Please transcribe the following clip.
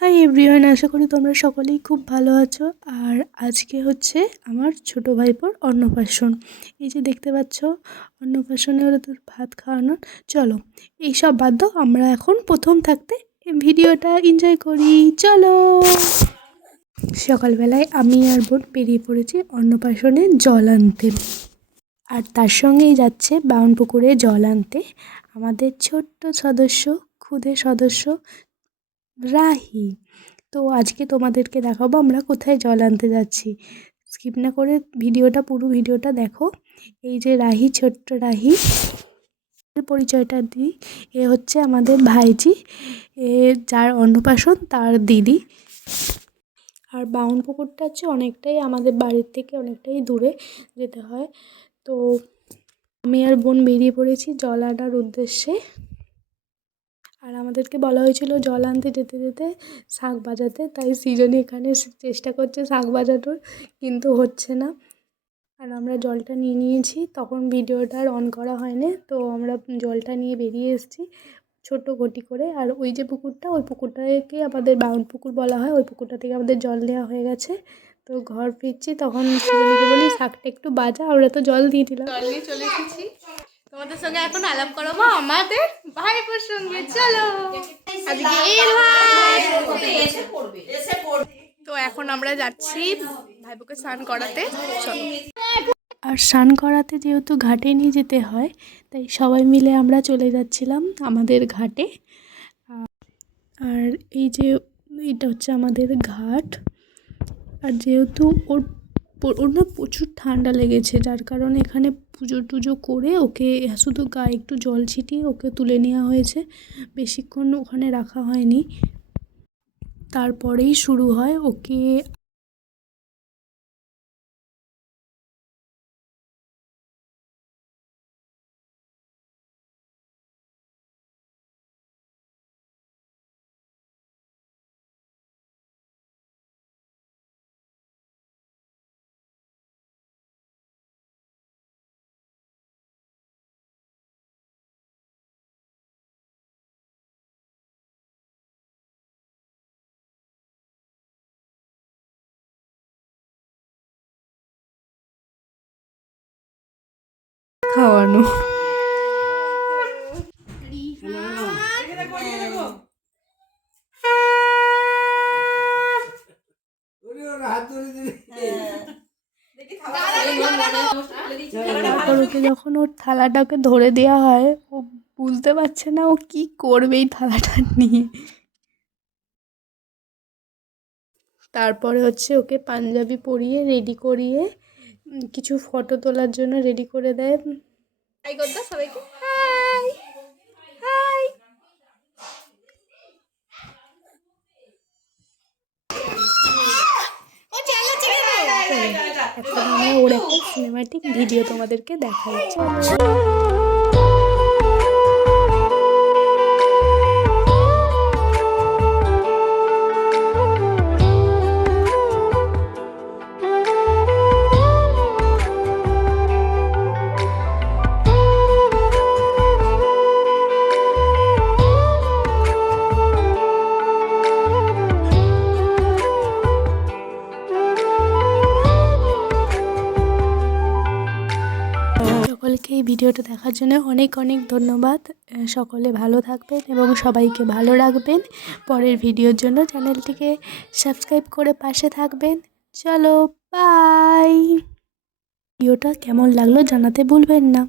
Hi everyone, আশা করি তোমরা সকলেই খুব ভালো আছো। আর আজকে হচ্ছে আমার ছোট ভাইপোর অন্নপ্রাশন। এই যে দেখতে পাচ্ছ, অন্নপ্রাশনে হলো তোর ভাত খাওয়ানো। চলো এইসব বাদ দাও, আমরা এখন প্রথম থাকতে এই ভিডিওটা এনজয় করি। চলো। সকালবেলায় আমি আর বোন বেরিয়ে পড়েছি অন্নপ্রাশনে জল আনতে। আর তার সঙ্গেই যাচ্ছে বাউনপুকুরে জল আনতে আমাদের ছোট্ট সদস্য, ক্ষুদে সদস্য রাহি। তো আজকে তোমাদেরকে দেখাবো আমরা কোথায় জল আনতে যাচ্ছি। স্কিপ না করে পুরো ভিডিওটা দেখো। এই যে রাহি, ছোট্ট রাহি, পরিচয়টা দিই। এ হচ্ছে আমাদের ভাইজি, এ যার অন্নপ্রাশন তার দিদি। আর বাউনপুকুরটা হচ্ছে অনেকটাই আমাদের বাড়ির থেকে অনেকটাই দূরে যেতে হয়। তো আমি আর বোন বেরিয়ে পড়েছি জল আনার উদ্দেশ্যে। আর আমাদেরকে বলা হয়েছিল জল আনতে যেতে যেতে শাঁখ বাজাতে, তাই সৃজনী এখানে চেষ্টা করছে শাঁখ বাজানোর, কিন্তু হচ্ছে না। আর আমরা জলটা নিয়ে নিয়েছি, তখন ভিডিওটা আর অন করা হয়নি। তো আমরা জলটা নিয়ে বেরিয়ে এসেছি ছোট ঘটি করে। আর ওই যে পুকুরটা, ওই পুকুরটাকে আমাদের বাউন পুকুর বলা হয়। ওই পুকুরটা থেকে আমাদের জল নেওয়া হয়ে গেছে। তো ঘর ফিরছি, তখন সৃজনীকে বলি শাঁখটা একটু বাজা, আমরা তো জল দিয়ে দিলাম। জল নিয়ে চলে এসেছি, তোমাদের সঙ্গে এখন আলাপ করাবো আমাদের ভাইপোর সঙ্গে। চলো আজকে এর তো এখন আমরা যাচ্ছি ভাইপোকে স্নান করাতে। চলো। আর স্নান করাতে যেহেতু ঘাটে নিয়ে যেতে হয়, তাই সবাই মিলে আমরা চলে যাচ্ছিলাম আমাদের ঘাটে। আর এই যে এটা হচ্ছে আমাদের ঘাট। আর যেহেতু ওর না প্রচুর ঠান্ডা লেগেছে, যার কারণে এখানে পুজো টুজো করে ওকে শুধু গায়ে একটু জল ছিটিয়ে ওকে তুলে নেওয়া হয়েছে। বেশিক্ষণ ওখানে রাখা হয়নি, তারপরেই শুরু হয় ওকে। খাওয়ানো। তারপর ওকে যখন ওর থালাটাকে ধরে দেওয়া হয়, ও বুঝতে পারছে না ও কি করবে এই থালাটা নিয়ে। তারপরে হচ্ছে ওকে পাঞ্জাবি পরিয়ে রেডি করিয়ে কিছু ফটো তোলার জন্য রেডি করে দেয়। হাই করতে সবাইকে, হাই হাই। এখন আমরা ওর একটা সিনেমাটিক ভিডিও তোমাদেরকে দেখাই। সকলকে এই ভিডিওটা দেখার জন্য অনেক অনেক ধন্যবাদ। সকলে ভালো থাকবেন এবং সবাইকে ভালো রাখবেন। পরের ভিডিওর জন্য চ্যানেলটিকে সাবস্ক্রাইব করে পাশে থাকবেন। চলো, বাই। ভিডিওটা কেমন লাগলো জানাতে ভুলবেন না।